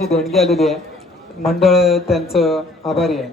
देणगी आलेली आहे. मंडळ त्यांचं आभारी आहे.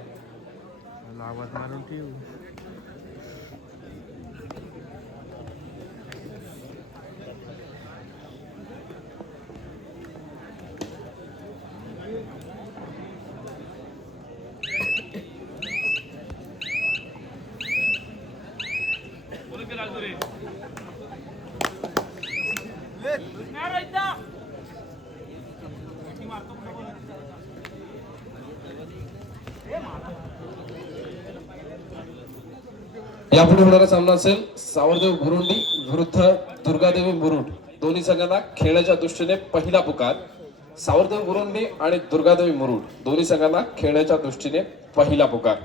यापुढे होणारा सामना असेल सावरदेव बुरुंडी विरुद्ध दुर्गादेवी मुरुड. दोन्ही संघांना खेळण्याच्या दृष्टीने पहिला पुकार. सावरदेव बुरुंडी आणि दुर्गादेवी मुरुड दोन्ही संघांना खेळण्याच्या दृष्टीने पहिला पुकार.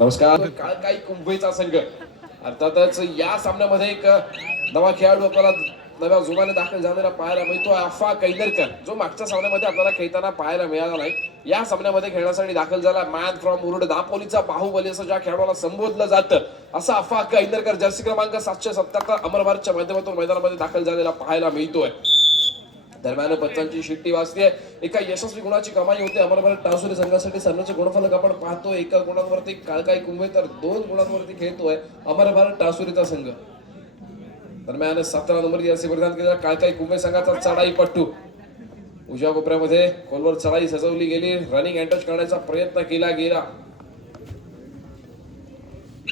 नमस्कार. काळकाई कुंभईचा संघ. अर्थातच या सामन्यामध्ये एक नवा खेळाडू आपल्याला नव्या जोमाने दाखल झालेला पाहायला मिळतो. अफा कैदरकर, जो मागच्या सामन्यामध्ये आपल्याला खेळताना पाहायला मिळाला नाही, या सामन्यामध्ये खेळण्यासाठी दाखल झाला. मॅन फ्रॉम मुरुड, दापोलीचा बाहुबली असं ज्या खेळाडूला संबोधलं जातं, असा अफा कैदरकर जर्सी क्रमांक 777 अमर भारतच्या माध्यमातून मैदानामध्ये दाखल झालेला पाहायला मिळतोय. दरम्यान पंचांची शिट्टी वाजते. एका यशस्वी गुणाची कमाई होते अमर भारत टासुरी संघासाठी. सर्वोच्च गुणफलक आपण पाहतोय. एका गुणांवरती काळकाई कुंभे तर 2 गुणांवरती खेळतोय अमर भारत टासुरीचा संघ. दरम्यान 17 नंबर जर्सी परिधान केलेला काळकाई कुंभे संघाचा चढाई पट्टू. उजव्या कोपऱ्यामध्ये खोलवर चढाई सजवली गेली. रनिंग अँटच करण्याचा प्रयत्न केला गेला.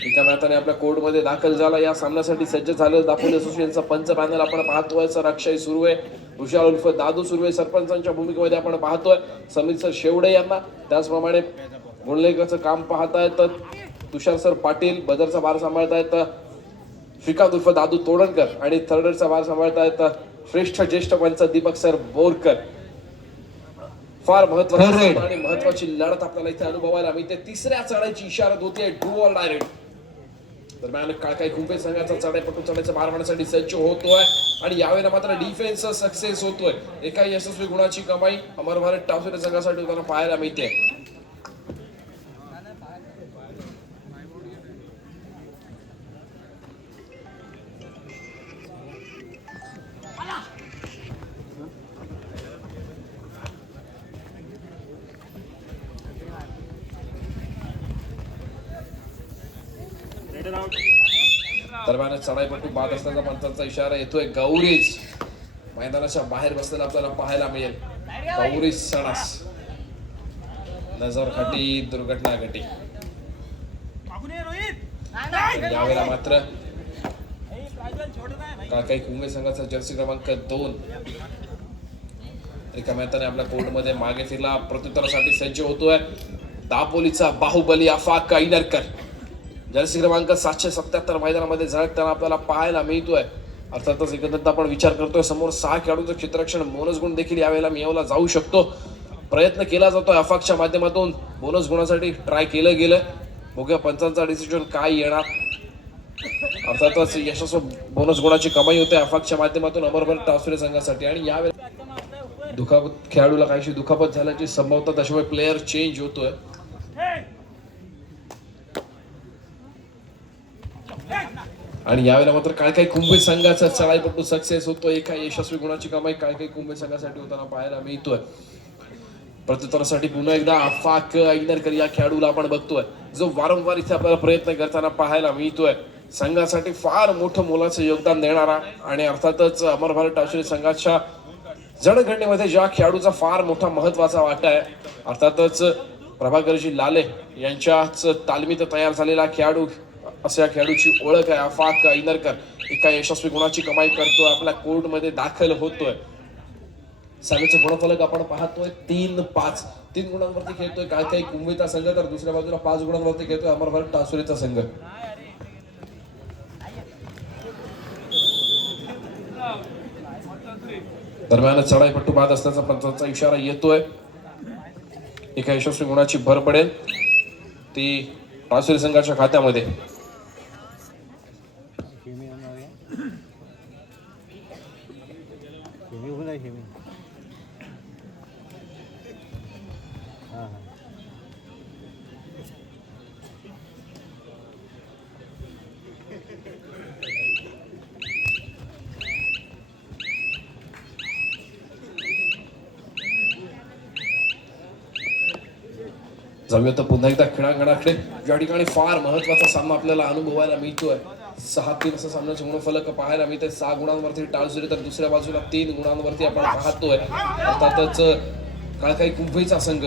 एका मॅथाने आपल्या कोर्टमध्ये दाखल झाला. या सामन्यासाठी सज्ज झालेलं दापोली असोसिएशनचा पंच पॅनल आपण पाहतोय. सर अक्षय सुर्वे, विशाल उर्फ दादू सुर्वे सरपंचांच्या भूमिकेमध्ये आपण पाहतोय. समीर सर शेवडे यांना, त्याचप्रमाणे गुणलेखचं काम पाहतायत तुषार सर पाटील. बदरचा भार सांभाळतायत श्रीकांत उर्फ दादू तोडणकर आणि थर्डरचा भार सांभाळतायत श्रेष्ठ ज्येष्ठ पंच दीपक सर बोरकर. फार महत्वाची आणि महत्वाची लढत आपल्याला इथे अनुभवायला मिळते. तिसऱ्या चढाईची इशारा होते, डू ऑर डायरेक्ट. दरम्यान काळकाई कुंभे संघाचा चढाईपट्टू चढाईचा भार मारण्यासाठी सज्ज होतोय आणि यावेळेला मात्र डिफेन्स सक्सेस होतोय. एका यशस्वी गुणाची कमाई अमर भारत टासुरी संघासाठी होताना पाहायला मिळते. दरम्यान चढाईपट्टू बाद असल्याचा पंचांचा इशारा येतोय. गौरीज मैदानाच्या बाहेर बसलेला आपल्याला पाहायला मिळेल. गौरीज सणास नजर खटी, दुर्घटना घटी. यावेळेला मात्र काळकाई कुंभे संघाचा जर्सी क्रमांक 2 एका मॅथाने आपल्या कोर्टमध्ये मागे फिरला. प्रत्युत्तरासाठी सज्ज होतोय दापोलीचा बाहुबली अफा कैदरकर. जर्सी क्रमांक 777 मैदानामध्ये झळकताना आपल्याला पाहायला मिळतोय. अर्थातच एकंदरीत आपण विचार करतोय समोर 6 खेळाडूंचं क्षेत्ररक्षण बोनस गुण देखील यावेळेला मिळवला जाऊ शकतो. प्रयत्न केला जातोय अफाकच्या माध्यमातून. बोनस गुणासाठी ट्राय केलं गेलं. बघूया पंचांचा डिसिजन काय येणार. अर्थातच यशस्वी बोनस गुणाची कमाई होते अफाकच्या माध्यमातून अमर भारत टासुरी संघासाठी. आणि यावेळेला दुखापत, खेळाडूला काहीशी दुखापत झाल्याची संभवता, त्याशिवाय प्लेअर चेंज होतोय. आणि यावेळेला मात्र काळकाई कुंभे संघाचा चढाईपट्टू सक्सेस होतोय. एका यशस्वी गुणाची कमाई काळकाई कुंभे संघासाठी होताना पाहायला मिळतोय. प्रत्युत्तरासाठी पुन्हा एकदा अफाक कैदरकर या खेळाडूला आपण बघतोय, जो वारंवार इथे आपल्याला प्रयत्न करताना पाहायला मिळतोय. संघासाठी फार मोठं मोलाचं योगदान देणारा आणि अर्थातच अमर भारत टासुरी संघाच्या जडणघडणीमध्ये ज्या खेळाडूचा फार मोठा महत्वाचा वाटा आहे, अर्थातच प्रभाकरजी लाले यांच्याच तालमीत तयार झालेला खेळाडू, अशा खेळाडूची ओळख आहे अफाक कैदरकर. एका यशस्वी गुणाची कमाई करतोय, आपल्या कोर्टमध्ये दाखल होतोय. सामन्याचे गुणफलक आपण पाहतोय 3-5. 3 गुणांवरती खेळतोय काळकाई कुंभेचा संघ, तर दुसऱ्या बाजूला 5 गुणांवरती खेळतोय अमर भारत टासुरीचा संघ. दरम्यान चढाईपट्टू बाद असल्याचा पंचांचा इशारा येतोय. एका यशस्वी गुणाची भर पडेल ती टासुरी संघाच्या खात्यामध्ये. जाऊया तर पुन्हा एकदा खेळांगणाकडे, ज्या ठिकाणी फार महत्वाचा सामना आपल्याला अनुभवायला मिळतोय. 6-3 असा सामन्याचे गुणफलक पाहायला मिळते. 6 गुणांवरती टाळसुरी, तर दुसऱ्या बाजूला 3 गुणांवरती आपण पाहतोय अर्थातच काळकाई कुंभईचा संघ.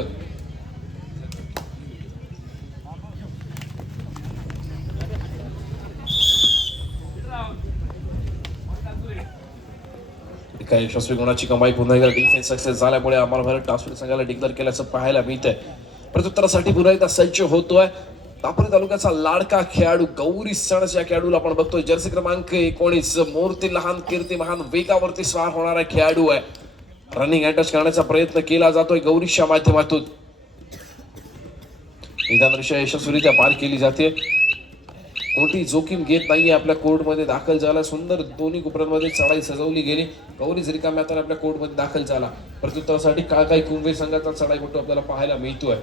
एका यशस्वी गुणाची कमाई, पुन्हा एकदा डिफेन्स सक्सेस झाल्यामुळे अमर भारत टाळसुरी संघाला डिक्लेअर केल्याचं पाहायला मिळतंय. प्रत्युत्तरासाठी पुन्हा एकदा सज्ज होतोय दापोली तालुक्याचा लाडका खेळाडू गौरी सणस. या खेळाडूला आपण बघतोय जर्सी क्रमांक 19, मूर्ती लहान कीर्ती महान, वेगावरती स्वार होणारा खेळाडू आहे. रनिंग अटॅच करण्याचा प्रयत्न केला जातोय गौरीच्या माध्यमातून. निदान रेषा यशस्वीरित्या पार केली जाते. कोणती जोखीम घेत नाहीये आपल्या कोर्टमध्ये दाखल झाला. सुंदर दोन्ही कोपऱ्यांमध्ये चढाई सजवली गेली. गौरी रिकाम्या हाताने आपल्या कोर्टमध्ये दाखल झाला. प्रत्युत्तरासाठी काळकाई कुंभे संघाचा चढाईपट्टू आपल्याला पाहायला मिळतोय.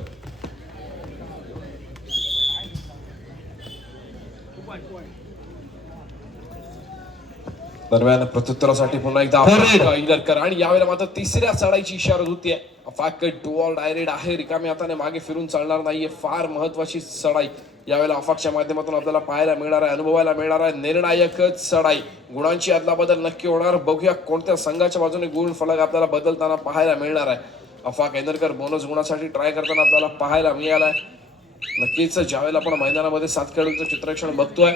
दरम्यान प्रत्युत्तरासाठी पुन्हा एकदा इलरकर, आणि यावेळेला मात्र तिसऱ्या चढाईची इशारा होतीये. अफाक डुअल डायरेक्ट आहे, रिकाम्या हाताने मागे फिरून चालणार नाहीये. फार महत्वाची चढाई यावेळेला अफाकच्या माध्यमातून आपल्याला पाहायला मिळणार आहे, अनुभवायला मिळणार आहे. निर्णायक चढाई, गुणांची अदलाबदल नक्की होणार. बघूया कोणत्या संघाच्या बाजूने गुण फलक आपल्याला बदलताना पाहायला मिळणार आहे. अफाक एनरकर बोनस गुणासाठी ट्राय करताना आपल्याला पाहायला मिळालाय. नक्कीच ज्यावेळेला आपण मैदानामध्ये 7 खेळाडूंचं चित्रक्षण बघतोय,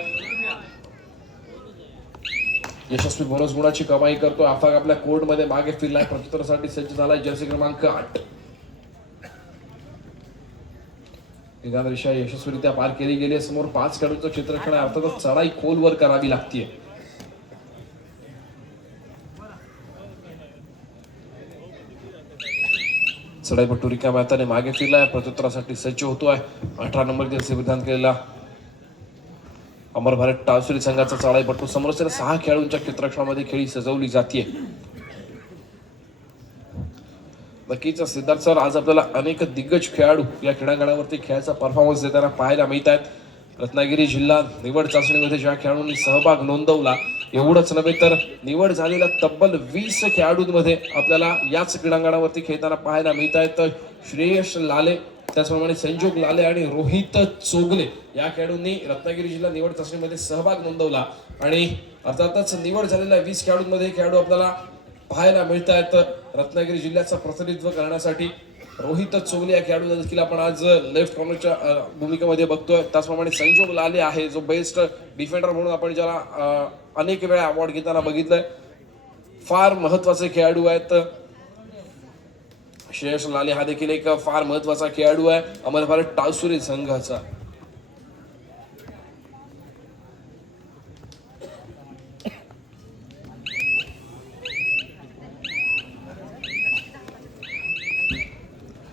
यशस्वी बोनस गुणाची कमाई करतोय. अफाक आपल्या कोर्टमध्ये मागे फिरलाय. प्रत्युत्तरासाठी सज्ज झालाय जर्सी क्रमांक 8. निदान रेषा यशस्वीरित्या पार केली गेली. समोर 5 खेळाडूंचं चित्रक्षण आहे. अर्थातच चढाई खोलवर करावी लागते. चढाईपट्टू रिकाम्या हाताने मागे फिरलाय. प्रत्युत्तरासाठी सज्ज होतोय. 18 नंबर जर्सी परिधान केलेला अमर भारत टाळसुरी संघाचा चढाईपट्टू. समोर 6 खेळाडूंच्या चित्रक्षणामध्ये खेळी सजवली जाते. नक्कीच सिद्धार्थ सर, आज आपल्याला अनेक दिग्गज खेळाडू या क्रीडांगणावरती खेळाचा परफॉर्मन्स देताना पाहायला मिळत आहेत. रत्नागिरी जिल्हा निवड चाचणीमध्ये ज्या खेळाडूंनी सहभाग नोंदवला, एवढंच नव्हे तर निवड झालेल्या तब्बल 20 खेळाडूंमध्ये आपल्याला याच क्रीडांगणावरती खेळताना पाहायला मिळत आहेत. श्रेयश लाले, त्याचप्रमाणे संजोग लाले आणि रोहित चोगले या खेळाडूंनी रत्नागिरी जिल्हा निवड चाचणीमध्ये सहभाग नोंदवला. आणि अर्थातच निवड झालेल्या 20 खेळाडूंमध्ये खेळाडू आपल्याला पाहायला मिळत आहेत. रत्नागिरी जिल्ह्याचं प्रतिनिधित्व करण्यासाठी रोहित चोगले या खेळाडूला देखील आपण आज लेफ्ट कॉर्नरच्या भूमिकेमध्ये बघतोय. त्याचप्रमाणे संजोग लाले आहे, जो बेस्ट डिफेंडर म्हणून आपण ज्याला अनेक वेळा अवॉर्ड घेताना बघितलंय. फार महत्वाचे खेळाडू आहेत. श्रेयस लाले हा देखील एक फार महत्वाचा खेळाडू आहे अमर भारत टाळसुरी संघाचा.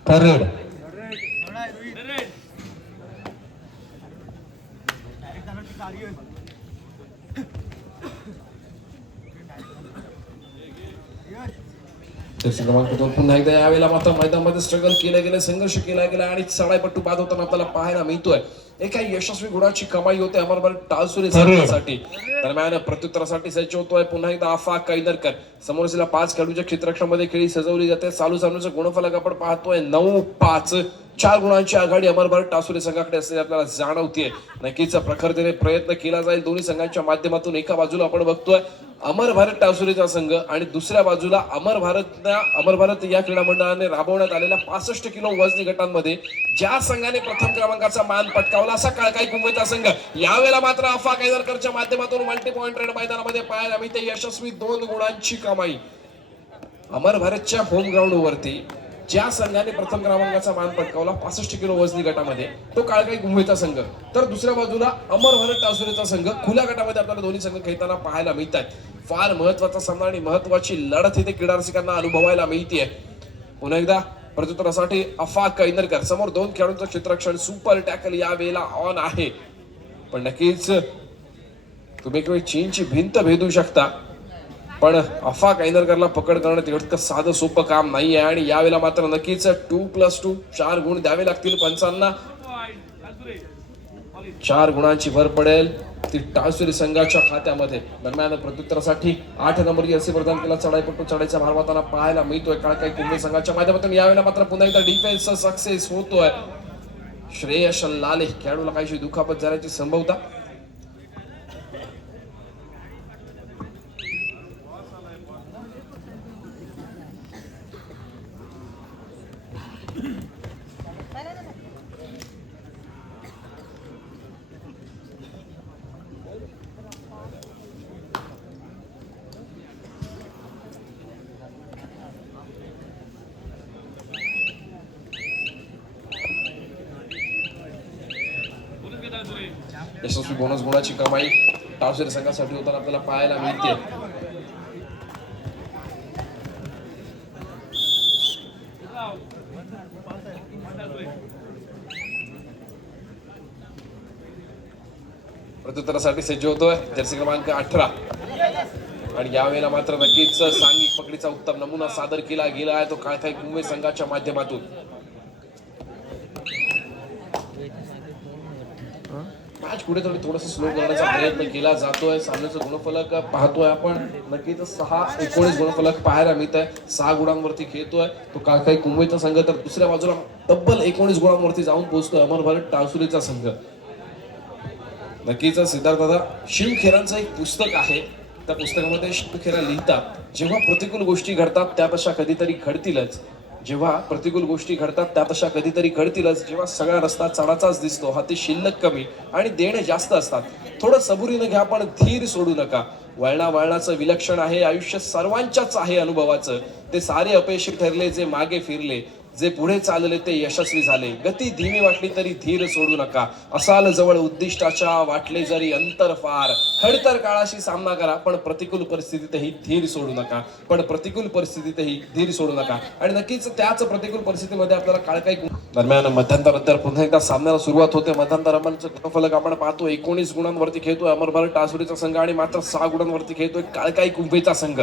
तरड क्रमांक 2 पुन्हा एकदा यावेळेला मात्र मैदानामध्ये स्ट्रगल केलं गेलं, संघर्ष केला गेला आणि चढाईपट्टू बाद होताना आपल्याला पाहायला मिळतोय. एका यशस्वी गुणाची कमाई होते अमर भारत टाळसुरी संघासाठी. दरम्यान प्रत्युत्तरासाठी सज्ज होतोय पुन्हा एकदा अफाक कैदरकर. समोर 5 खेळाडूंच्या क्षेत्ररक्षणामध्ये खेळी सजवली जाते. चालू सामन्याचं गुणफलक आपण पाहतोय 9-5. 4 गुणांची आघाडी अमर भारत टाळसुरी संघाकडे असते आपल्याला जाणवतीये. नक्कीच प्रखरतेने प्रयत्न केला जाईल दोन्ही संघांच्या माध्यमातून. एका बाजूला आपण बघतोय अमर भारत टाळसुरीचा संघ आणि दुसऱ्या बाजूला अमर भारत या क्रीडा मंडळाने राबवण्यात आलेल्या 65 किलो वजनी गटांमध्ये ज्या संघाने प्रथम क्रमांकाचा मान पटकावला असा काळकाई कुंभईचा संघ. यावेळेला मात्र अफाक कैदरकरच्या माध्यमातून मल्टी पॉइंट रेड मैदानामध्ये पाहायला मिळते यशस्वी 2 गुणांची कमाई. अमर भारतच्या होम ग्राउंड वरती ज्या संघाने प्रथम क्रमांकाचा मान पटकावला 65 किलो वजनी गटामध्ये, तो काळकाई कुंभईचा संघ. तर दुसऱ्या बाजूला अमर भारत टाळसुरीचा संघ. खुल्या गटामध्ये आपल्याला दोन्ही संघ खेळताना पाहायला मिळत आहेत. फार महत्वाचा सामना आणि महत्वाची लढत इथे क्रीडा रसिकांना अनुभवायला मिळते. पुन्हा एकदा प्रत्युत्तरासाठी अफाक कैदरकर. समोर 2 खेळाडूंचं क्षेत्ररक्षण. सुपर टॅकल या वेळेला ऑन आहे, पण नक्कीच तुम्ही एक वेळ चीनची भिंत भेदू शकता. पण अफाक ऐनरकरला पकड करणं तेवढं साधं सोपं काम नाहीये आणि यावेळेला मात्र नक्कीच 2+2 4 गुण द्यावे लागतील पंचांना. 4 गुणांची भर पडेल ती टाळसुरी संघाच्या खात्यामध्ये. दरम्यान प्रत्युत्तरासाठी 8 नंबर असे प्रदान केला चढाईपट्टू चढाईचा भार वाहताना पाहायला मिळतोय काळकाई कुंभे संघाच्या माध्यमातून. यावेळेला मात्र पुन्हा एकदा डिफेन्स सक्सेस होतोय. श्रेयस लाले खेळाडूला काहीशी दुखापत झाल्याची संभवता. यशस्वी बोनस गुणाची कमाई टाळसुरी संघासाठी होताना आपल्याला पाहायला मिळते. प्रत्युत्तरासाठी सज्ज होतोय जर्सी क्रमांक 18 आणि यावेळेला मात्र नक्कीच सांघिक पकडीचा उत्तम नमुना सादर केला गेला आहे तो काळकाई कुंभे संघाच्या माध्यमातून. मॅच कुठेतरी थोडंसं स्लो करण्याचा प्रयत्न केला जातोय. सामन्याचं गुणफलक पाहतोय आपण नक्कीच 6-19 गुणफलक पाहायला मिळत आहे. 6 गुणांवरती खेळतोय तो काळकाई कुंभेचा संघ तर दुसऱ्या बाजूला तब्बल 19 गुणांवरती जाऊन पोहोचतोय अमरभारत टाळसुरीचा संघ. नक्कीच सिद्धार्थदादा शिवखेरांचं एक पुस्तक आहे. त्या पुस्तकामध्ये शिवखेरा लिहितात जेव्हा प्रतिकूल गोष्टी घडतात त्या तशा कधीतरी घडतीलच. जेव्हा प्रतिकूल गोष्टी घडतात त्या तशा कधीतरी घडतीलच. जेव्हा सगळा रस्ता चढाचाच दिसतो हाती शिल्लक कमी आणि देणे जास्त असतात. थोडं सबुरीनं घ्या पण धीर सोडू नका. वळणाचं विलक्षण आहे आयुष्य सर्वांच्याच आहे अनुभवाचं. ते सारे अपयशी ठरले जे मागे फिरले जे पुढे चालले ते यशस्वी झाले. गती धीमी वाटली तरी धीर सोडू नका. असाल जवळ उद्दिष्टाच्या वाटले जरी अंतर फार. खडतर काळाशी सामना करा पण प्रतिकूल परिस्थितीतही धीर सोडू नका. आणि नक्कीच त्याच प्रतिकूल परिस्थितीमध्ये आपल्याला काळकाई दरम्यान मध्यंतरानंतर पुन्हा एकदा सामन्याला सुरुवात होते. मध्यंतराचं गुणफलक आपण पाहतो 19 गुणांवरती खेळतोय अमरभारत टाळसुरीचा संघ आणि मात्र 6 गुणांवरती खेळतोय काळकाई कुंभेचा संघ.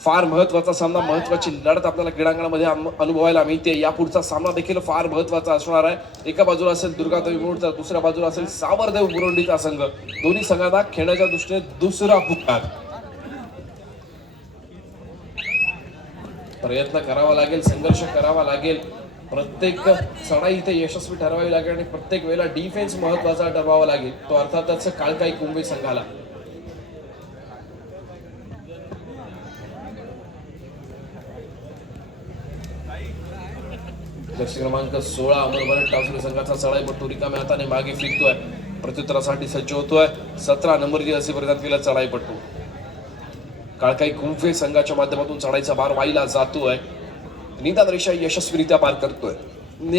फार महत्वाचा सामना महत्वाची लढत आपल्याला क्रीडांगणामध्ये अनुभवायला मिळते. यापुढचा सामना देखील फार महत्वाचा असणार आहे. एका बाजूला असेल दुर्गादेवी मुरुड तर दुसऱ्या बाजूला असेल सावरदेव मुरुंडीचा संघ. दोन्ही संघांना खेळण्याच्या दृष्टीने दुसरा पुकार. प्रयत्न करावा लागेल संघर्ष करावा लागेल. प्रत्येक चढाई इथे यशस्वी ठरवावी लागेल आणि प्रत्येक वेळेला डिफेन्स महत्वाचा ठरवावा लागेल तो अर्थातच काळकाई कुंभे संघाला. जर्सी क्रमांक 16 अमरभारत टाळसुरी संघाचा चढाईपट्टू रिकाम्या हाताने मागे फिरतोय. प्रत्युत्तरासाठी सज्ज होतोय 17 नंबरची असे प्रदान केला चढाईपट्टू. काळकाई कुंभे संघाच्या माध्यमातून चढाईचा भार वाहिला जातोय. निदान रेषा यशस्वीरित्या पार करतोय.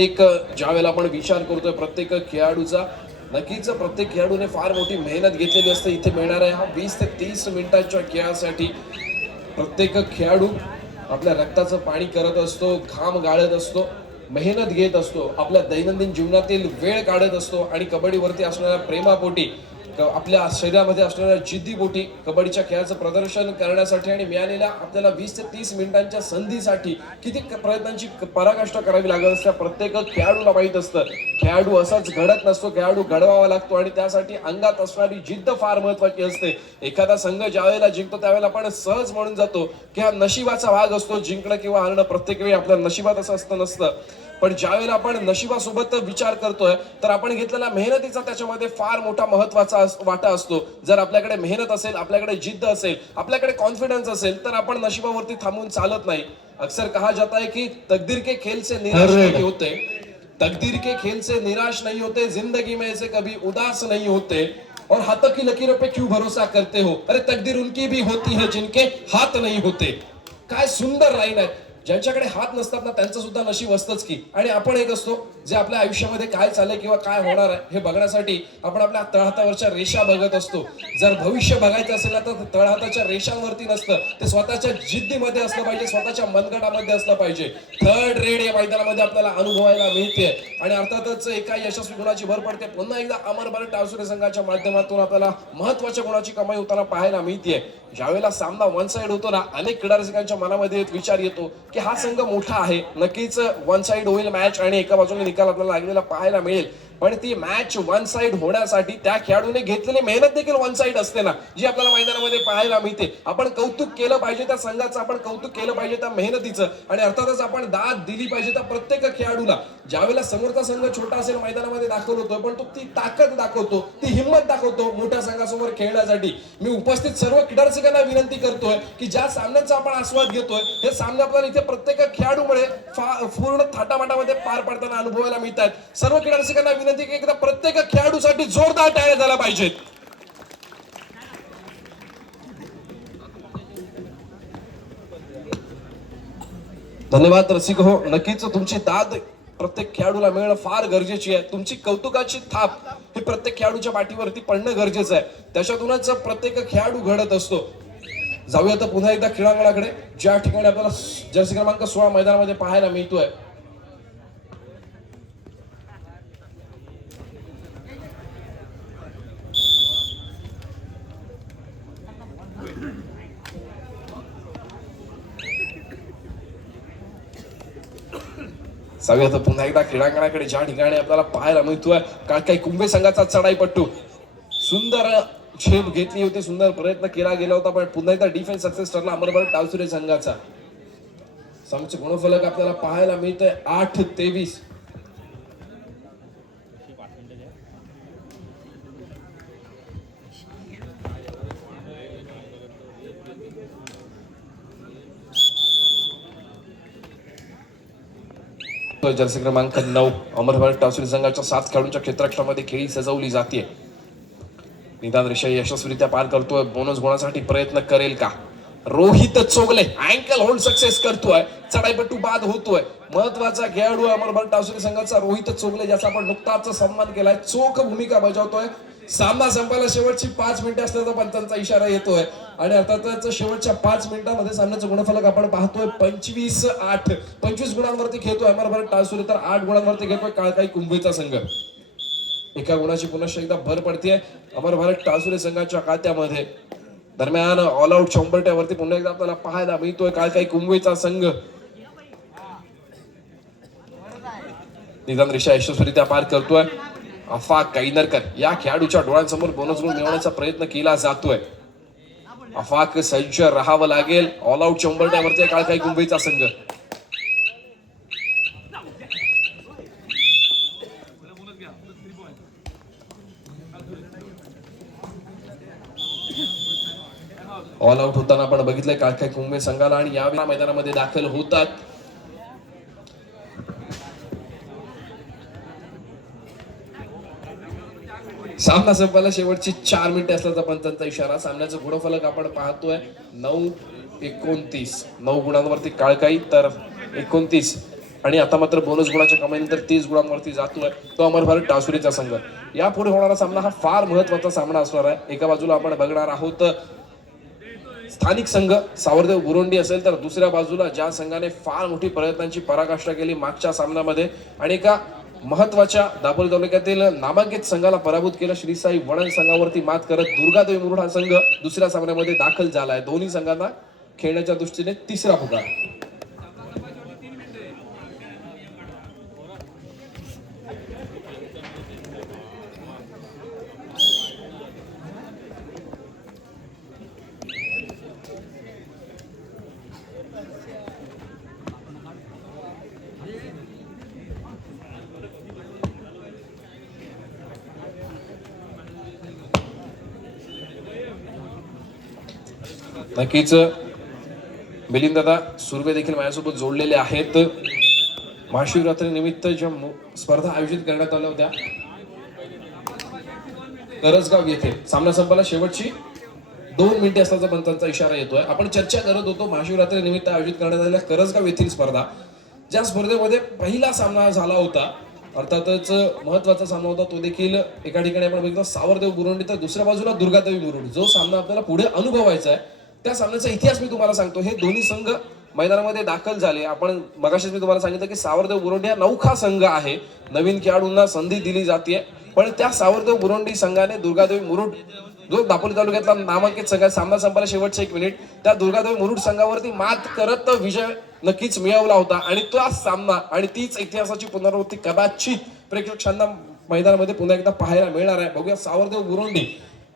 एक ज्यावेळेला आपण विचार करतोय प्रत्येक खेळाडूचा नक्कीच प्रत्येक खेळाडूने फार मोठी मेहनत घेतलेली असते. इथे मिळणाऱ्या ह्या 20 ते 30 मिनिटांच्या खेळासाठी प्रत्येक खेळाडू आपल्या रक्ताचं पाणी करत असतो. घाम गाळत असतो. मेहनत घेत असतो. आपल्या दैनंदिन जीवनातील वेळ काढत असतो आणि कबड्डीवरती असणाऱ्या प्रेमापोटी आपल्या शरीरामध्ये असणाऱ्या जिद्दीपोटी कबड्डीच्या खेळाचं प्रदर्शन करण्यासाठी आणि मिळालेल्या आपल्याला 20 ते 30 मिनिटांच्या संधीसाठी किती प्रयत्नांची पराकाष्ठा करावी लागत असते. प्रत्येक खेळाडूला माहीत असतं खेळाडू असाच घडत नसतो. खेळाडू घडवावा लागतो आणि त्यासाठी अंगात असणारी जिद्द फार महत्वाची असते. एखादा संघ ज्यावेळेला जिंकतो त्यावेळेला आपण सहज म्हणून जातो की हा नशिबाचा भाग असतो. जिंकणं किंवा हारणं प्रत्येक वेळी आपल्या नशिबात असं असतं नसतं. पण ज्यावेळेला आपण नशिबासोबत विचार करतोय तर आपण घेतलेल्या मेहनतीचा त्याच्यामध्ये फार मोठा महत्वाचा वाटा असतो. जर आपल्याकडे मेहनत असेल आपल्याकडे जिद्द असेल आपल्याकडे कॉन्फिडन्स असेल तर आपण नशिबावरती थांबून चालत नाही. अक्सर कहा जाता है कि तकदीर के खेल से निराश नहीं होते. तकदीर के खेल से निराश नहीं होते. जिंदगी में ऐसे कभी उदास नहीं होते. और हाथों की लकीरों पे क्यों भरोसा करते हो. अरे तकदीर उनकी भी होती है जिनके हाथ नहीं होते. काय सुंदर लाईन आहे. ज्यांच्याकडे हात नसतात ना त्यांचं सुद्धा नशीब असतंच की. आणि आपण एक असतो जे आपल्या आयुष्यामध्ये काय चाललंय किंवा काय होणार आहे हे बघण्यासाठी आपण आपल्या तळहातावरच्या रेषा बघत असतो. जर भविष्य बघायचं असेल ना तर तळहाताच्या रेषांवरती नसतं. ते स्वतःच्या जिद्दीमध्ये असलं पाहिजे. स्वतःच्या मनगटामध्ये असलं पाहिजे. थर्ड रेड या मैदानामध्ये आपल्याला अनुभवायला मिळते आणि अर्थातच एका यशस्वी गुणाची भर पडते. पुन्हा एकदा अमरभारत टाळसुरी संघाच्या माध्यमातून आपल्याला महत्वाच्या गुणाची कमाई होताना पाहायला मिळते. ज्यावेळेला सामना वन साइड होतो ना, अनेक क्रीडा रसिकांच्या मनामध्ये एक विचार येतो की हा संघ मोठा आहे, नक्कीच वन साइड होईल मॅच आणि एका बाजूने निकाल आपल्याला लागलेला पाहायला मिळेल. पण ती मॅच वन साइड होण्यासाठी त्या खेळाडूने घेतलेली मेहनत देखील वन साइड असते ना, जी आपल्याला मैदानामध्ये पाहायला मिळते. आपण कौतुक केलं पाहिजे त्या संघाचं, आपण कौतुक केलं पाहिजे त्या मेहनतीचं आणि अर्थातच आपण दाद दिली पाहिजे त्या प्रत्येक खेळाडूला. ज्यावेळेला समोरचा संघ छोटा असेल मैदानामध्ये दाखवतो, पण तो ती ताकद दाखवतो, ती हिंमत दाखवतो मोठ्या संघासमोर खेळण्यासाठी. मी उपस्थित सर्व क्रीडारसिकांना विनंती करतोय की ज्या सामन्याचा आपण आस्वाद घेतोय, हे सामने आपल्याला इथे प्रत्येक खेळाडूमुळे पूर्ण थाटामाटामध्ये पार पडताना अनुभवायला मिळतात. सर्व क्रीडारसिकांना विनंती की एकदा प्रत्येक खेळाडूसाठी जोरदार टाळ्या झाल्या पाहिजेत. धन्यवाद रसिक हो, नक्कीच तुमची दाद प्रत्येक खेळाडूला मिळणं फार गरजेची आहे. तुमची कौतुकाची थाप ही प्रत्येक खेळाडूच्या पाठीवरती पडणं गरजेचं आहे. त्याच्यातूनच प्रत्येक खेळाडू घडत असतो. जाऊया तर पुन्हा एकदा क्रीडांगणाकडे, ज्या ठिकाणी आपल्याला जर्सी क्रमांक 16 मैदानामध्ये पाहायला मिळतोय. जाऊया तर पुन्हा एकदा क्रीडांगणाकडे, ज्या ठिकाणी आपल्याला पाहायला मिळतोय काही कुंभे संघाचा चढाईपट्टू. सुंदर झेप घेतली होती, सुंदर प्रयत्न केला गेला होता, पण पुन्हा एकदा डिफेन्स सक्सेस ठरला अमरबल टावसुरे संघाचा. संघाचे गुणफलक आपल्याला पाहायला मिळतंय 8-23. जर्सी क्रमांक 9 अमरबल टावसुरे संघाच्या 7 खेळाडूंच्या क्षेत्ररक्षणामध्ये खेळी सजवली जाते. निदान रेषा यशस्वीरित्या पार करतोय. बोनस गुणासाठी प्रयत्न करेल का Rohit Chogle? Ankle hold success करतोय, चढाईपट्टू बाद होतोय. महत्वाचा खेळाडू अमरबल टावसुरे संघाचा रोहित चोगले, ज्याचा आपण नुकताच सन्मान केलाय, चोख भूमिका बजावतोय. सामना संपायला शेवटची 5 मिनिटे असल्याचा पंचांचा इशारा येतोय आणि अर्थातच शेवटच्या 5 मिनिटांमध्ये सामन्याचं गुणफलक आपण पाहतोय 25-8. 25 गुणांवरती खेळतोय अमरबल टावसुरे, तर 8 गुणांवरती घेतोय काळकाई कुंभेचा संघ. एका गुणाची पुन्हा एकदा भर पडते अमर भारत टावसुरे संघाच्या खात्यामध्ये. दरम्यान ऑल आउट 100 वरती पुन्हा एकदा आपल्याला पाहायला मिळतोय काळकाई कुंभेचा संघ. निदान रेषा यशस्वीरित्या पार करतोय. अफाक काईनरकर या खेळाडूच्या डोळ्यांसमोर बोनस गुण मिळवण्याचा प्रयत्न केला जातोय. अफाक सज्ज राहावं लागेल. ऑल आउट 100 वरती काळकाई कुंभेचा संघ. ऑल आउट होताना आपण बघितलंय काळकाई कुंभे संघाला आणि या मैदानामध्ये दाखल होतात. सामना संपायला शेवटची 4 मिनिटे असल्याचा पंचांचा इशारा. सामन्याचं गुणफलक आपण पाहतोय 9-29. 9 गुणांवरती काळकाई, तर 29. आणि आता मात्र बोनस गुणाच्या कमाईनंतर 30 गुणांवरती जातोय तो अमर भारत टावसुरेचा संघ. यापुढे होणारा सामना हा फार महत्वाचा सामना असणार आहे. एका बाजूला आपण बघणार आहोत स्थानिक संघ सावरदेव बुरोंडी असेल, तर दुसऱ्या बाजूला ज्या संघाने फार मोठी प्रयत्नांची पराकाष्ठा केली मागच्या सामन्यामध्ये आणि एका महत्वाच्या दापोली तालुक्यातील नामांकित संघाला पराभूत केलं, श्री साई वडण संघावरती मात करत दुर्गादेवी मुरुड हा संघ दुसऱ्या सामन्यामध्ये दाखल झालाय. दोन्ही संघांना खेळण्याच्या दृष्टीने तिसरा पुकार. नक्कीच मिलिंद दादा सुर्वे देखील माझ्यासोबत जोडलेले आहेत. महाशिवरात्री निमित्त ज्या स्पर्धा आयोजित करण्यात आल्या होत्या करजगाव येथे, सामना संपायला शेवटची 2 मिनिटे असल्याचा पंचांचा इशारा येतोय. आपण चर्चा करत होतो महाशिवरात्री निमित्त आयोजित करण्यात आलेल्या करजगाव येथील स्पर्धा, ज्या स्पर्धेमध्ये पहिला सामना झाला होता, अर्थातच महत्वाचा सामना होता तो देखील. एका ठिकाणी आपण बघितलं सावरदेव बुरोंडी, तर दुसऱ्या बाजूला दुर्गादेवी मुरुड. जो सामना आपल्याला पुढे अनुभवायचा आहे त्या सामन्याचा इतिहास मी तुम्हाला सांगतो. हे दोन्ही संघ मैदानामध्ये दाखल झाले. आपण मगाशीच मी तुम्हाला सांगितलं की सावरदेव बुरोंडी हा नौखा संघ आहे, नवीन खेळाडूंना संधी दिली जाते. पण त्या सावरदेव बुरोंडी संघाने दुर्गादेवी मुरुड जो दापोली तालुक्यातला नामांकित संघ सामना संपला शेवटचे 1 मिनिट. त्या दुर्गादेवी मुरुड संघावरती मात करत विजय नक्कीच मिळवला होता आणि तो सामना आणि तीच इतिहासाची पुनरावृत्ती कदाचित प्रेक्षकांना मैदानामध्ये पुन्हा एकदा पाहायला मिळणार आहे. बघूया सावरदेव बुरोंडी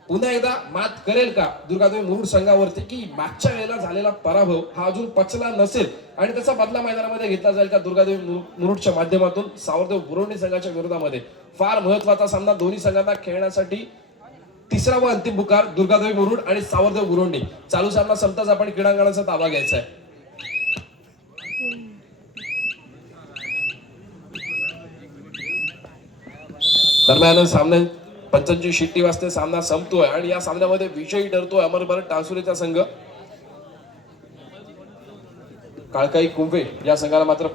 पुन्हा एकदा मात करेल का दुर्गादेवी मुरुड संघावरती, की मागच्या वेळेला झालेला पराभव हा अजून पचला नसेल आणि त्याचा बदला मैदानामध्ये घेतला जाईल का दुर्गादेवी मुरुडच्या माध्यमातून. सावरदेव बुरोंडी संघाच्या विरोधामध्ये फार महत्वाचा सामना दोन्ही संघांना खेळण्यासाठी. तिसरा व अंतिम पुकार दुर्गादेवी मुरुड आणि सावरदेव बुरोंडी. चालू सामना संपताच आपण क्रीडांगणाचा ताबा घ्यायचा आहे. दरम्यान सामन्या पंचांची शिट्टी वाजते, सामना संपतोय आणि या सामन्यामध्ये विजयी ठरतोय अमरभरत टासुरीचा संघ. काळकाई कुंभे या संघाला मात्र